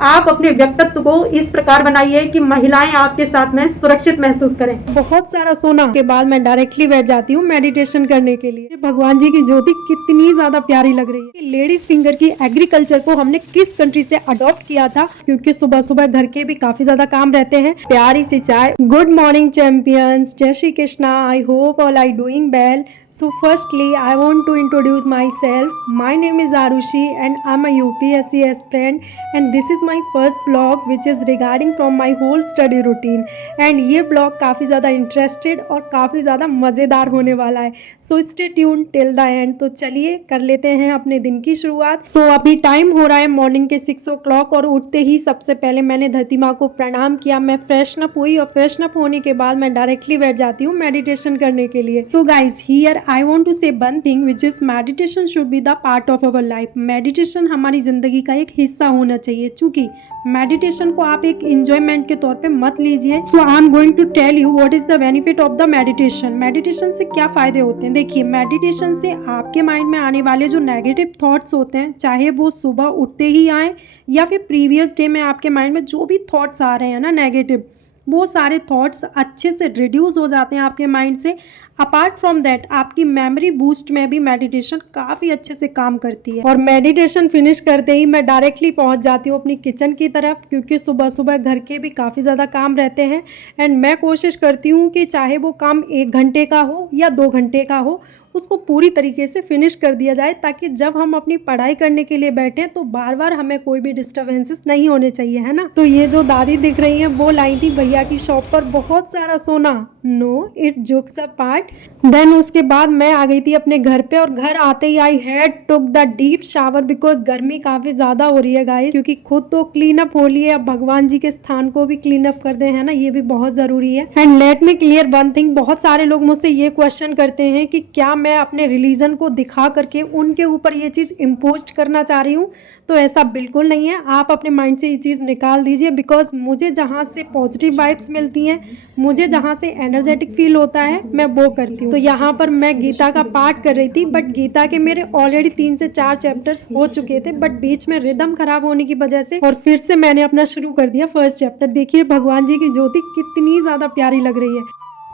आप अपने व्यक्तित्व को इस प्रकार बनाइए कि महिलाएं आपके साथ में सुरक्षित महसूस करें। बहुत सारा सोना के बाद मैं डायरेक्टली बैठ जाती हूँ मेडिटेशन करने के लिए। भगवान जी की ज्योति कितनी ज्यादा प्यारी लग रही है। लेडीज फिंगर की एग्रीकल्चर को हमने किस कंट्री से अडॉप्ट किया था, क्योंकि सुबह सुबह घर के भी काफी ज्यादा काम रहते हैं। प्यारी सी चाय। गुड मॉर्निंग चैंपियंस, जय Shri Krishna. I hope all I doing well. So firstly, I want to introduce myself. My name is Arushi and I'm a UPSC aspirant and this is my first blog which is regarding from my whole study routine. And ये blog काफ़ी ज़्यादा interested और काफ़ी ज़्यादा मज़ेदार होने वाला है. So stay tuned till the end. तो चलिए कर लेते हैं अपने दिन की शुरुआत. So अभी टाइम हो रहा है मॉर्निंग के 6 o'clock और उठते ही सबसे पहले मैंने धरती माँ को प्रणाम किया. मैं फ्रेशन अप हुई और फ्रेशन अप होने के बाद मैं डायरेक्टली बैठ जाती हूँ मेडिटेशन करने के लिए. So guys, here I want to say one thing which is meditation should be the part of our life. Meditation हमारी ज़िंदगी का एक हिस्सा होना चाहिए, चूँकि मेडिटेशन को आप एक इंजॉयमेंट के तौर पे मत लीजिए. So I am going to tell you what is the benefit of the meditation. Meditation से क्या फ़ायदे होते हैं. देखिए, मेडिटेशन से आपके माइंड में आने वाले जो नेगेटिव थॉट्स होते हैं, चाहे वो सुबह उठते ही आए या फिर प्रीवियस डे में आपके माइंड में जो भी थॉट्स आ रहे हैं ना नेगेटिव, वो सारे थॉट्स अच्छे से रिड्यूस हो जाते हैं आपके माइंड से. अपार्ट फ्रॉम दैट आपकी मेमोरी बूस्ट में भी मेडिटेशन काफ़ी अच्छे से काम करती है. और मेडिटेशन फिनिश करते ही मैं डायरेक्टली पहुंच जाती हूँ अपनी किचन की तरफ, क्योंकि सुबह सुबह घर के भी काफ़ी ज़्यादा काम रहते हैं. एंड मैं कोशिश करती हूँ कि चाहे वो काम 1 घंटे का हो या 2 घंटे का हो, उसको पूरी तरीके से फिनिश कर दिया जाए, ताकि जब हम अपनी पढ़ाई करने के लिए बैठे तो बार बार हमें कोई भी डिस्टर्बेंसेस नहीं होने चाहिए, है ना. तो ये जो दादी दिख रही है वो लाई थी भैया की शॉप पर बहुत सारा सोना. No, it jokes apart. Then उसके बाद मैं आ गई थी अपने घर पे, और घर आते ही I had took the deep shower because गर्मी काफ़ी ज़्यादा हो रही है गाइस. क्योंकि खुद तो क्लीन अप हो ली है, अब भगवान जी के स्थान को भी क्लीन अप कर दे, है ना, ये भी बहुत ज़रूरी है. And let me clear one thing. बहुत सारे लोग मुझसे ये क्वेश्चन करते हैं कि क्या मैं अपने रिलीजन को दिखा करके उनके ऊपर ये चीज़ इम्पोज करना चाह रही हूँ. तो ऐसा बिल्कुल नहीं है. आप अपने माइंड से ये चीज़ निकाल दीजिए, बिकॉज मुझे जहाँ से पॉजिटिव वाइब्स मिलती हैं, मुझे जहाँ से एनर्जेटिक फील होता है, मैं वो करती हूँ. तो यहाँ पर मैं गीता का पाठ कर रही थी, बट गीता के मेरे ऑलरेडी 3 से 4 चैप्टर्स हो चुके थे, बट बीच में रिदम खराब होने की वजह से और फिर से मैंने अपना शुरू कर दिया फर्स्ट चैप्टर. देखिए भगवान जी की ज्योति कितनी ज़्यादा प्यारी लग रही है.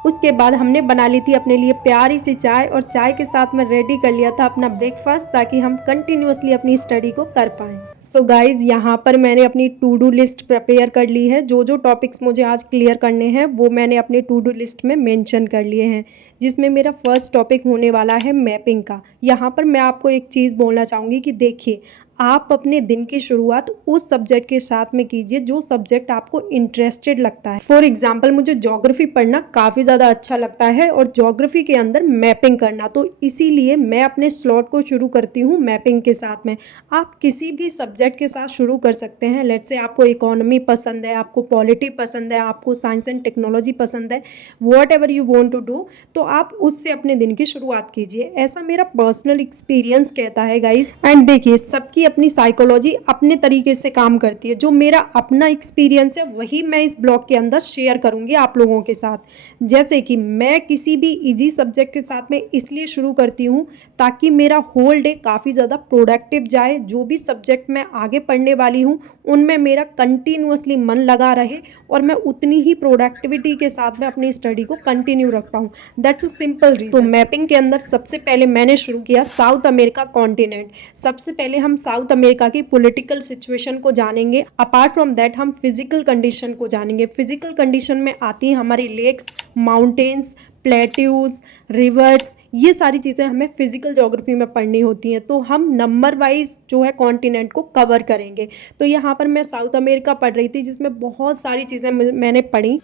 उसके बाद हमने बना ली थी अपने लिए प्यारी सी चाय, और चाय के साथ में रेडी कर लिया था अपना ब्रेकफास्ट, ताकि हम कंटिन्यूअसली अपनी स्टडी को कर पाएँ. सो गाइज, यहाँ पर मैंने अपनी टू डू लिस्ट प्रिपेयर कर ली है. जो जो टॉपिक्स मुझे आज क्लियर करने हैं वो मैंने अपने टू डू लिस्ट में मेंशन कर लिए हैं, जिसमें मेरा फर्स्ट टॉपिक होने वाला है मैपिंग का. यहाँ पर मैं आपको एक चीज़ बोलना चाहूँगी कि देखिए, आप अपने दिन की शुरुआत उस सब्जेक्ट के साथ में कीजिए जो सब्जेक्ट आपको इंटरेस्टेड लगता है. फॉर एग्जांपल, मुझे ज्योग्राफी पढ़ना काफ़ी ज़्यादा अच्छा लगता है और ज्योग्राफी के अंदर मैपिंग करना, तो इसीलिए मैं अपने स्लॉट को शुरू करती हूँ मैपिंग के साथ में. आप किसी भी सब्जेक्ट के साथ शुरू कर सकते हैं. लेट्स से आपको इकोनॉमी पसंद है, आपको पॉलिटी पसंद है, आपको साइंस एंड टेक्नोलॉजी पसंद है, whatever you want to do, तो आप उससे अपने दिन की शुरुआत कीजिए. ऐसा मेरा पर्सनल एक्सपीरियंस कहता है गाइस. एंड देखिए, सबकी अपनी साइकोलॉजी अपने तरीके से काम करती है. जो मेरा अपना एक्सपीरियंस है वही मैं इस ब्लॉग के अंदर शेयर करूंगी आप लोगों के साथ. जैसे कि मैं किसी भी इजी सब्जेक्ट के साथ में इसलिए शुरू करती हूँ ताकि मेरा होल डे काफ़ी ज़्यादा प्रोडक्टिव जाए. जो भी सब्जेक्ट मैं आगे पढ़ने वाली हूँ उनमें मेरा कंटिन्यूअसली मन लगा रहे और मैं उतनी ही प्रोडक्टिविटी के साथ में अपनी स्टडी को कंटिन्यू रख पाऊँ. That's a simple reason. तो मैपिंग के अंदर सबसे पहले मैंने शुरू किया साउथ अमेरिका कॉन्टिनेंट. सबसे पहले हम साउथ अमेरिका की पॉलिटिकल सिचुएशन को जानेंगे. अपार्ट फ्रॉम दैट हम फिजिकल कंडीशन को जानेंगे. फिजिकल कंडीशन में आती है हमारी लेक्स, माउंटेन्स, प्लेट्यूज, रिवर्स. ये सारी चीज़ें हमें फिजिकल ज्योग्राफी में पढ़नी होती हैं. तो हम नंबर वाइज जो है कॉन्टिनेंट को कवर करेंगे. तो यहाँ पर मैं साउथ अमेरिका पढ़ रही थी, जिसमें बहुत सारी चीज़ें मैंने पढ़ी.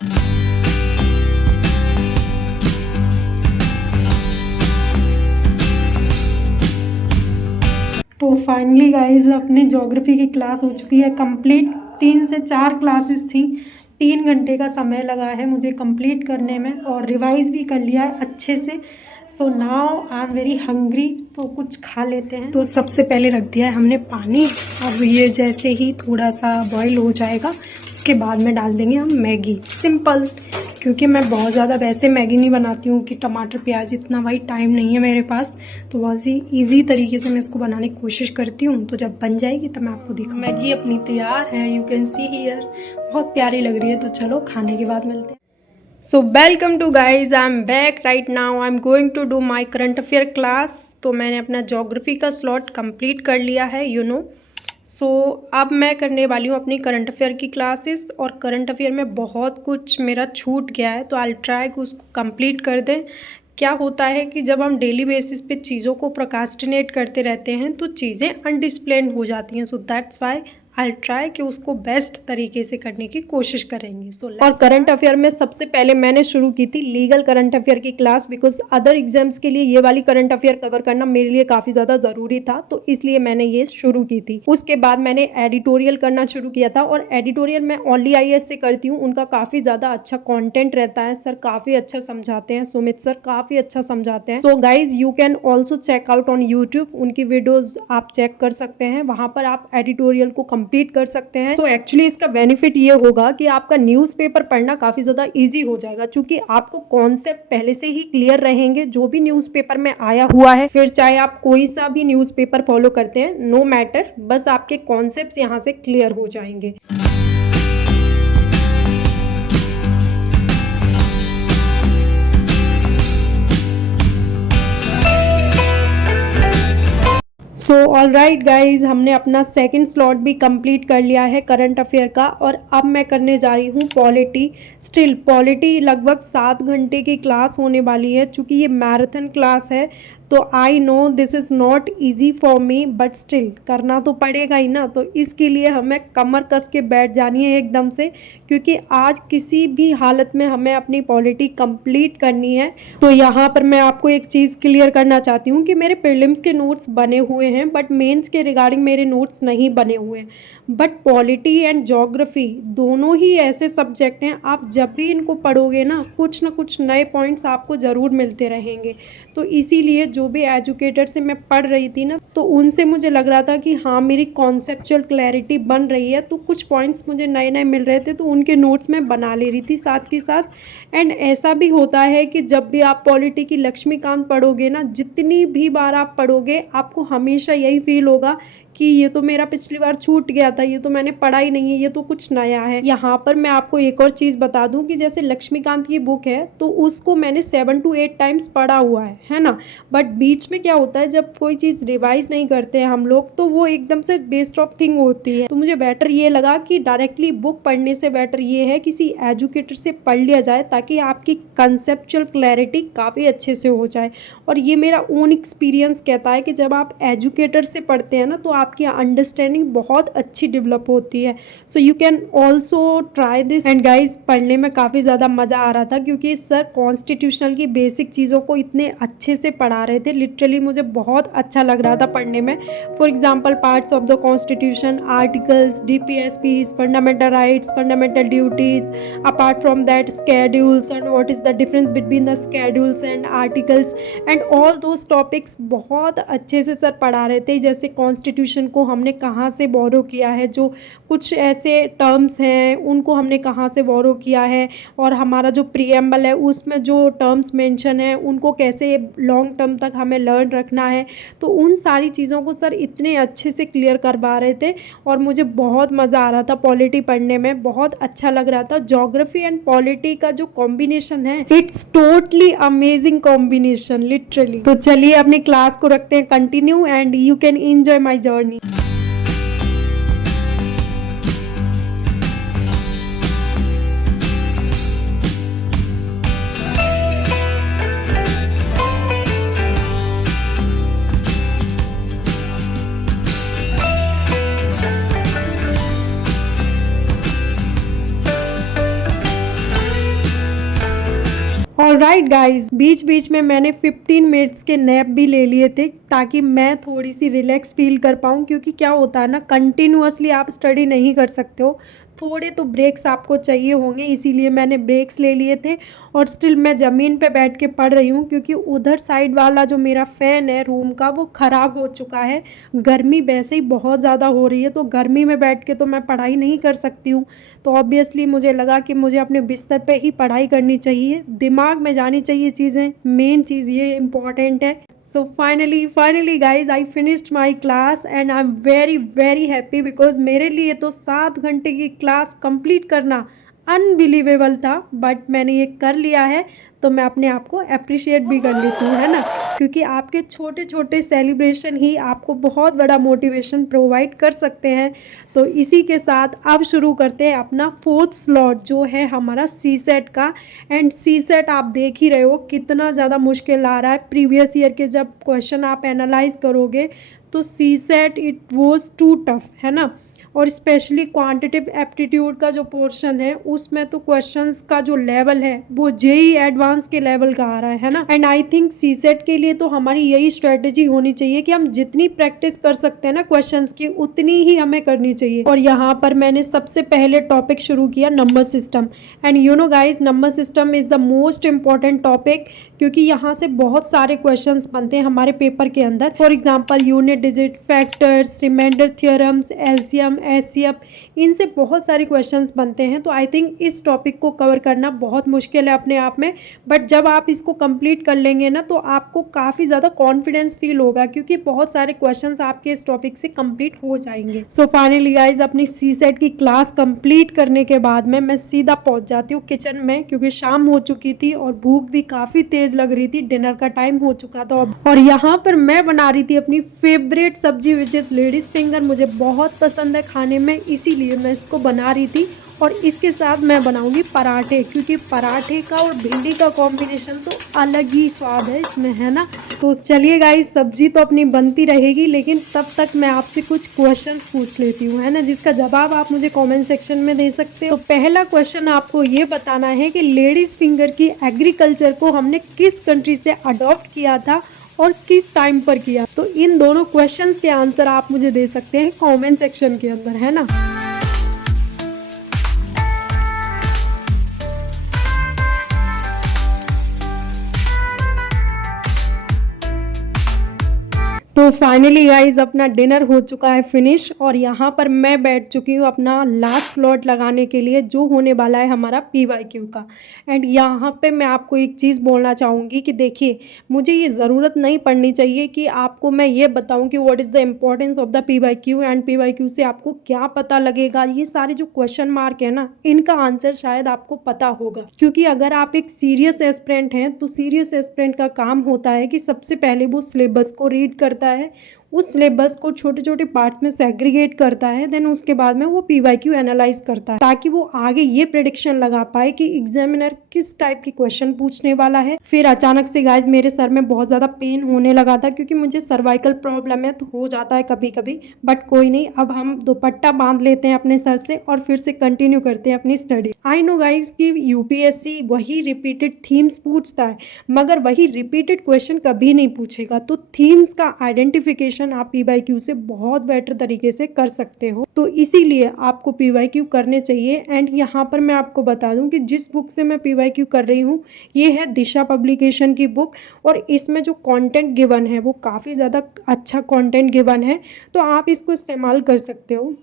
तो फाइनली गाइज, अपनी ज्योग्राफी की क्लास हो चुकी है कंप्लीट. 3 से 4 क्लासेस थी, 3 घंटे का समय लगा है मुझे कंप्लीट करने में, और रिवाइज भी कर लिया है अच्छे से. So now I am very hungry, तो कुछ खा लेते हैं. तो सबसे पहले रख दिया है हमने पानी. अब ये जैसे ही थोड़ा सा बॉईल हो जाएगा उसके बाद में डाल देंगे हम मैगी. सिंपल. क्योंकि मैं बहुत ज़्यादा वैसे मैगी नहीं बनाती हूँ कि टमाटर प्याज, इतना भाई टाइम नहीं है मेरे पास। तो बहुत ही ईजी तरीके से मैं इसको बनाने की कोशिश करती हूँ। तो जब बन जाएगी तब मैं आपको दिखाऊँ। मैगी अपनी तैयार है, यू कैन सी हियर, बहुत प्यारी लग रही है। तो चलो खाने के बाद मिलते हैं। So welcome to guys, I am back right now. I am going to do my current affair class. तो मैंने अपना जोग्राफी का स्लॉट कंप्लीट कर लिया है, यू नो। सो अब मैं करने वाली हूँ अपनी करंट अफेयर की क्लासेस। और करंट अफेयर में बहुत कुछ मेरा छूट गया है, तो आई ट्राई कि उसको कंप्लीट कर दें। क्या होता है कि जब हम डेली बेसिस पे चीज़ों को प्रोक्रास्टिनेट करते रहते हैं तो चीज़ें अनडिसिप्लिन्ड हो जाती हैं। So that's why I try कि उसको बेस्ट तरीके से करने की कोशिश करेंगे। और करंट अफेयर में सबसे पहले मैंने शुरू की थी लीगल करंट अफेयर की क्लास, बिकॉज अदर एग्जाम्स के लिए ये वाली करंट अफेयर कवर करना मेरे लिए काफ़ी ज़्यादा ज़रूरी था, तो इसलिए मैंने ये शुरू की थी। उसके बाद मैंने एडिटोरियल करना शुरू किया था, और एडिटोरियल मैं ओनली IAS से करती हूँ। उनका काफ़ी ज़्यादा अच्छा कॉन्टेंट रहता है, सर काफ़ी अच्छा समझाते हैं, सुमित सर काफ़ी अच्छा समझाते हैं। So guys you can also check out on YouTube, उनकी वीडियोज़ आप चेक कर सकते हैं, वहाँ पर आप एडिटोरियल को कंप्लीट कर सकते हैं। सो एक्चुअली इसका बेनिफिट ये होगा कि आपका न्यूज़पेपर पढ़ना काफ़ी ज़्यादा इजी हो जाएगा, क्योंकि आपको कॉन्सेप्ट पहले से ही क्लियर रहेंगे जो भी न्यूज़पेपर में आया हुआ है। फिर चाहे आप कोई सा भी न्यूज़पेपर फॉलो करते हैं, नो मैटर, बस आपके कॉन्सेप्ट्स यहाँ से क्लियर हो जाएंगे। सो ऑल राइट गाइज, हमने अपना सेकंड स्लॉट भी कंप्लीट कर लिया है करंट अफेयर का, और अब मैं करने जा रही हूँ पॉलिटी। स्टिल पॉलिटी लगभग 7 घंटे की क्लास होने वाली है, चूँकि ये मैराथन क्लास है। तो I know this is not easy for me, but still करना तो पड़ेगा ही ना। तो इसके लिए हमें कमर कस के बैठ जानी है एकदम से, क्योंकि आज किसी भी हालत में हमें अपनी पॉलिटी कंप्लीट करनी है। तो यहाँ पर मैं आपको एक चीज़ क्लियर करना चाहती हूँ कि मेरे प्रीलिम्स के नोट्स बने हुए हैं, बट मेंस के रिगार्डिंग मेरे नोट्स नहीं बने हुए हैं। बट पॉलिटी एंड ज्योग्राफी दोनों ही ऐसे सब्जेक्ट हैं, आप जब भी इनको पढ़ोगे ना कुछ नए पॉइंट्स आपको ज़रूर मिलते रहेंगे। तो इसीलिए जो भी एजुकेटर से मैं पढ़ रही थी ना, तो उनसे मुझे लग रहा था कि हाँ मेरी कॉन्सेप्चुअल क्लैरिटी बन रही है, तो कुछ पॉइंट्स मुझे नए नए मिल रहे थे, तो उनके नोट्स मैं बना ले रही थी साथ के साथ। एंड ऐसा भी होता है कि जब भी आप पॉलिटी की लक्ष्मीकांत पढ़ोगे ना, जितनी भी बार आप पढ़ोगे आपको हमेशा यही फील होगा कि ये तो मेरा पिछली बार छूट गया था, ये तो मैंने पढ़ा ही नहीं है, ये तो कुछ नया है। यहाँ पर मैं आपको एक और चीज़ बता दूं कि जैसे लक्ष्मीकांत की बुक है, तो उसको मैंने 7 to 8 टाइम्स पढ़ा हुआ है ना। बट बीच में क्या होता है, जब कोई चीज़ रिवाइज नहीं करते हैं हम लोग, तो वो एकदम से बेस्ट ऑफ थिंग होती है। तो मुझे बेटर ये लगा कि डायरेक्टली बुक पढ़ने से बेटर ये है किसी एजुकेटर से पढ़ लिया जाए, ताकि आपकी कंसेप्चुअल क्लैरिटी काफ़ी अच्छे से हो जाए। और ये मेरा ओन एक्सपीरियंस कहता है कि जब आप एजुकेटर से पढ़ते हैं ना, तो आपकी अंडरस्टैंडिंग बहुत अच्छी डेवलप होती है। So you can also try this. And guys पढ़ने में काफ़ी ज़्यादा मज़ा आ रहा था, क्योंकि सर कॉन्स्टिट्यूशनल की बेसिक चीज़ों को इतने अच्छे से पढ़ा रहे थे। लिटरली मुझे बहुत अच्छा लग रहा था पढ़ने में। For example parts of the constitution, articles, DPSPs, fundamental rights, fundamental duties, apart from that schedules and what is the difference between the schedules and articles and all those topics बहुत अच्छे से सर पढ़ा रहे थे। जैसे constitution को हमने कहाँ से बोरो किया है, जो कुछ ऐसे टर्म्स हैं उनको हमने कहाँ से बोरो किया है, और हमारा जो प्रीएम्बल है उसमें जो टर्म्स मेंशन है उनको कैसे लॉन्ग टर्म तक हमें लर्न रखना है। तो उन सारी चीज़ों को सर इतने अच्छे से क्लियर करवा रहे थे, और मुझे बहुत मज़ा आ रहा था पॉलिटी पढ़ने में, बहुत अच्छा लग रहा था। ज्योग्राफी एंड पॉलिटी का जो कॉम्बिनेशन है, it's totally amazing combination literally. तो चलिए अपनी क्लास को रखते हैं continue, and you can enjoy my journey. Alright guys, बीच बीच में मैंने 15 मिनट्स के नैप भी ले लिए थे, ताकि मैं थोड़ी सी रिलैक्स फील कर पाऊँ। क्योंकि क्या होता है ना, कंटिन्यूअसली आप स्टडी नहीं कर सकते हो, थोड़े तो ब्रेक्स आपको चाहिए होंगे, इसीलिए मैंने ब्रेक्स ले लिए थे। और स्टिल मैं ज़मीन पे बैठ के पढ़ रही हूँ, क्योंकि उधर साइड वाला जो मेरा फ़ैन है रूम का वो ख़राब हो चुका है। गर्मी वैसे ही बहुत ज़्यादा हो रही है, तो गर्मी में बैठ के तो मैं पढ़ाई नहीं कर सकती हूँ। तो ऑब्वियसली मुझे लगा कि मुझे अपने बिस्तर पे ही पढ़ाई करनी चाहिए, दिमाग में जानी चाहिए चीज़ें, मेन चीज़ ये इम्पॉर्टेंट है। So finally guys, I finished my class and I'm very happy because मेरे लिए तो 7 घंटे की क्लास कंप्लीट करना अनबिलीवेबल था, बट मैंने ये कर लिया है, तो मैं अपने आप को अप्रिशिएट भी कर लेती हूँ, है ना। क्योंकि आपके छोटे छोटे सेलिब्रेशन ही आपको बहुत बड़ा मोटिवेशन प्रोवाइड कर सकते हैं। तो इसी के साथ अब शुरू करते हैं अपना 4th स्लॉट जो है हमारा सी सेट का। एंड सी सेट आप देख ही रहे हो कितना ज़्यादा मुश्किल आ रहा है। प्रीवियस ईयर के जब क्वेश्चन आप एनालाइज करोगे तो see set it was too tough, है ना। और स्पेशली क्वांटिटिव एप्टीट्यूड का जो पोर्शन है उसमें तो क्वेश्चंस का जो लेवल है वो जेई एडवांस के लेवल का आ रहा है ना। And I think CSAT के लिए तो हमारी यही स्ट्रेटेजी होनी चाहिए कि हम जितनी प्रैक्टिस कर सकते हैं ना क्वेश्चंस की, उतनी ही हमें करनी चाहिए। और यहाँ पर मैंने सबसे पहले टॉपिक शुरू किया number system. And you know guys, number system is the most important topic, क्योंकि यहाँ से बहुत सारे क्वेश्चंस बनते हैं हमारे पेपर के अंदर। For example unit digit, factors, remainder theorems, LCM, HCF, इनसे बहुत सारे क्वेश्चंस बनते हैं। तो आई थिंक इस टॉपिक को कवर करना बहुत मुश्किल है अपने आप में, बट जब आप इसको कंप्लीट कर लेंगे ना तो आपको काफ़ी ज़्यादा कॉन्फिडेंस फील होगा, क्योंकि बहुत सारे क्वेश्चंस आपके इस टॉपिक से कंप्लीट हो जाएंगे। सो फाइनली गाइज, अपनी सी सेट की क्लास कंप्लीट करने के बाद में मैं सीधा पहुंच जाती हूँ किचन में, क्योंकि शाम हो चुकी थी और भूख भी काफ़ी तेज़ लग रही थी, डिनर का टाइम हो चुका था। और यहाँ पर मैं बना रही थी अपनी फेवरेट सब्जी विच इज़ लेडीज़ फिंगर। मुझे बहुत पसंद है खाने में, इसीलिए मैं इसको बना रही थी। और इसके साथ मैं बनाऊंगी पराठे, क्योंकि पराठे का और भिंडी का कॉम्बिनेशन तो अलग ही स्वाद है इसमें, है ना। तो चलिए गाइस, सब्जी तो अपनी बनती रहेगी, लेकिन तब तक मैं आपसे कुछ क्वेश्चंस पूछ लेती हूँ, है ना, जिसका जवाब आप मुझे कमेंट सेक्शन में दे सकते हो। तो पहला क्वेश्चन आपको ये बताना है कि लेडीज फिंगर की एग्रीकल्चर को हमने किस कंट्री से अडॉप्ट किया था और किस टाइम पर किया। तो इन दोनों क्वेश्चंस के आंसर आप मुझे दे सकते हैं कमेंट सेक्शन के अंदर, है ना। तो फाइनली गाइज, अपना डिनर हो चुका है फिनिश, और यहाँ पर मैं बैठ चुकी हूँ अपना लास्ट स्लॉट लगाने के लिए, जो होने वाला है हमारा PYQ का। एंड यहाँ पे मैं आपको एक चीज़ बोलना चाहूँगी कि देखिए, मुझे ये ज़रूरत नहीं पड़नी चाहिए कि आपको मैं ये बताऊँ कि what is the importance of the PYQ and PYQ से आपको क्या पता लगेगा। ये सारे जो क्वेश्चन मार्क है ना, इनका आंसर शायद आपको पता होगा, क्योंकि अगर आप एक सीरियस एस्पिरेंट हैं तो सीरियस एस्पिरेंट का काम होता है कि सबसे पहले वो सिलेबस को रीड करता है, उस सिलेबस को छोटे छोटे पार्ट्स में सेग्रीगेट करता है, देन उसके बाद में वो PYQ एनालाइज करता है, ताकि वो आगे ये प्रेडिक्शन लगा पाए कि एग्जामिनर किस टाइप की क्वेश्चन पूछने वाला है। फिर अचानक से गाइज मेरे सर में बहुत ज़्यादा पेन होने लगा था, क्योंकि मुझे सर्वाइकल प्रॉब्लम है, तो हो जाता है कभी कभी, बट कोई नहीं, अब हम दुपट्टा बांध लेते हैं अपने सर से और फिर से कंटिन्यू करते हैं अपनी स्टडी। आई नो गाइज कि UPSC वही रिपीटेड थीम्स पूछता है, मगर वही रिपीटेड क्वेश्चन कभी नहीं पूछेगा। तो थीम्स का आइडेंटिफिकेशन आप PYQ से बहुत बेटर तरीके से कर सकते हो, तो इसीलिए आपको PYQ करने चाहिए। एंड यहाँ पर मैं आपको बता दूं कि जिस बुक से मैं PYQ कर रही हूँ ये है दिशा पब्लिकेशन की बुक, और इसमें जो कंटेंट गिवन है वो काफ़ी ज़्यादा अच्छा कंटेंट गिवन है, तो आप इसको इस्तेमाल कर सकते हो।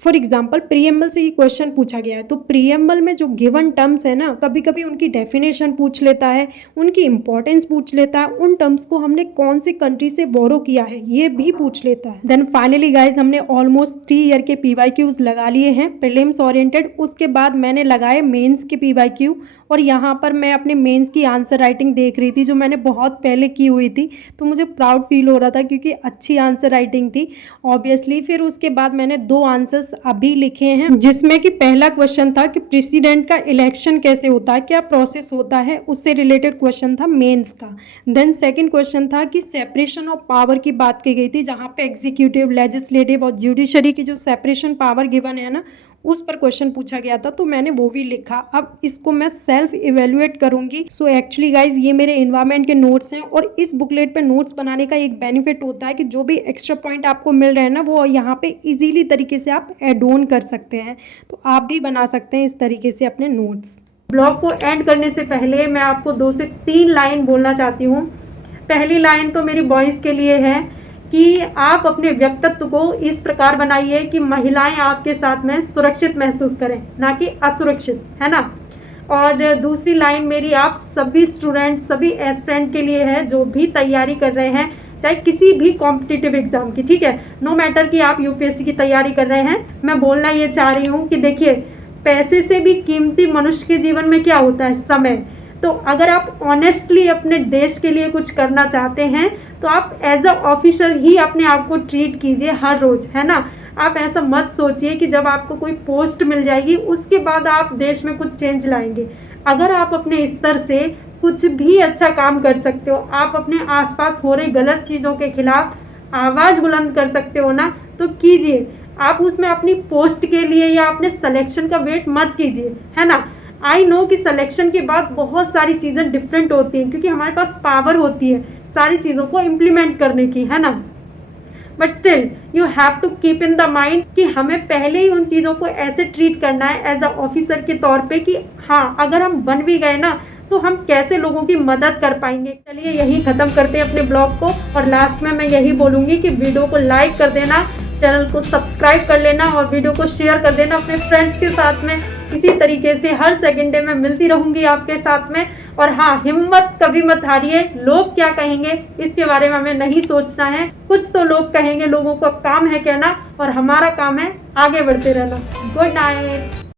फॉर एग्जाम्पल प्रीएम्बल से ये क्वेश्चन पूछा गया है, तो प्रीएम्बल में जो गिवन टर्म्स है ना, कभी कभी उनकी डेफिनेशन पूछ लेता है, उनकी इंपॉर्टेंस पूछ लेता है, उन टर्म्स को हमने कौन सी कंट्री से बोरो किया है ये भी पूछ लेता है। देन फाइनली गाइज, हमने ऑलमोस्ट 3 ईयर के PYQs लगा लिए हैं प्रीलिम्स ओरिएंटेड, उसके बाद मैंने लगाए मेंस के PYQ, और यहाँ पर मैं अपने मेंस की आंसर राइटिंग देख रही थी जो मैंने बहुत पहले की हुई थी, तो मुझे प्राउड फील हो रहा था क्योंकि अच्छी आंसर राइटिंग थी ऑब्वियसली। फिर उसके बाद मैंने 2 आंसर्स अभी लिखे हैं, जिसमें कि पहला क्वेश्चन था कि प्रेसिडेंट का इलेक्शन कैसे होता है, क्या प्रोसेस होता है, उससे रिलेटेड क्वेश्चन था मेंस का। देन सेकंड क्वेश्चन था कि सेपरेशन ऑफ पावर की बात की गई थी, जहाँ पे एग्जीक्यूटिव, लेजिस्लेटिव और जुडिशरी की जो सेपरेशन पावर गिवन है ना, उस पर क्वेश्चन पूछा गया था, तो मैंने वो भी लिखा। अब इसको मैं सेल्फ इवेल्युएट करूंगी। सो एक्चुअली गाइज ये मेरे एनवायरनमेंट के नोट्स हैं, और इस बुकलेट पे नोट्स बनाने का एक बेनिफिट होता है कि जो भी एक्स्ट्रा पॉइंट आपको मिल रहे हैं ना, वो यहाँ पे इजीली तरीके से आप एड ऑन कर सकते हैं। तो आप भी बना सकते हैं इस तरीके से अपने नोट्स। ब्लॉग को एंड करने से पहले मैं आपको 2 से 3 लाइन बोलना चाहती हूँ। पहली लाइन तो मेरी बॉयज़ के लिए है कि आप अपने व्यक्तित्व को इस प्रकार बनाइए कि महिलाएं आपके साथ में सुरक्षित महसूस करें, ना कि असुरक्षित, है ना। और दूसरी लाइन मेरी आप सभी स्टूडेंट, सभी एस्पिरेंट के लिए है जो भी तैयारी कर रहे हैं, चाहे किसी भी कॉम्पिटिटिव एग्जाम की, ठीक है, नो मैटर कि आप यूपीएससी की तैयारी कर रहे हैं। मैं बोलना ये चाह रही हूँ कि देखिए, पैसे से भी कीमती मनुष्य के जीवन में क्या होता है, समय। तो अगर आप ऑनेस्टली अपने देश के लिए कुछ करना चाहते हैं तो आप एज अ ऑफिसर ही अपने आप को ट्रीट कीजिए हर रोज, है ना। आप ऐसा मत सोचिए कि जब आपको कोई पोस्ट मिल जाएगी उसके बाद आप देश में कुछ चेंज लाएंगे। अगर आप अपने स्तर से कुछ भी अच्छा काम कर सकते हो, आप अपने आसपास हो रही गलत चीज़ों के खिलाफ आवाज़ बुलंद कर सकते हो ना, तो कीजिए। आप उसमें अपनी पोस्ट के लिए या अपने सिलेक्शन का वेट मत कीजिए, है ना। आई नो कि सिलेक्शन के बाद बहुत सारी चीज़ें डिफरेंट होती हैं, क्योंकि हमारे पास पावर होती है सारी चीज़ों को इम्प्लीमेंट करने की, है ना। But still you have to keep in the mind कि हमें पहले ही उन चीज़ों को ऐसे ट्रीट करना है एज अ ऑफिसर के तौर पे कि हाँ, अगर हम बन भी गए ना तो हम कैसे लोगों की मदद कर पाएंगे। चलिए यही ख़त्म करते हैं अपने ब्लॉग को, और लास्ट में मैं यही बोलूँगी कि वीडियो को लाइक कर देना, चैनल को सब्सक्राइब कर लेना और वीडियो को शेयर कर देना अपने फ्रेंड्स के साथ में। इसी तरीके से हर सेकंडे में मिलती रहूंगी आपके साथ में। और हाँ, हिम्मत कभी मत हारिए। लोग क्या कहेंगे इसके बारे में हमें नहीं सोचना है। कुछ तो लोग कहेंगे, लोगों का काम है कहना, और हमारा काम है आगे बढ़ते रहना। Good night.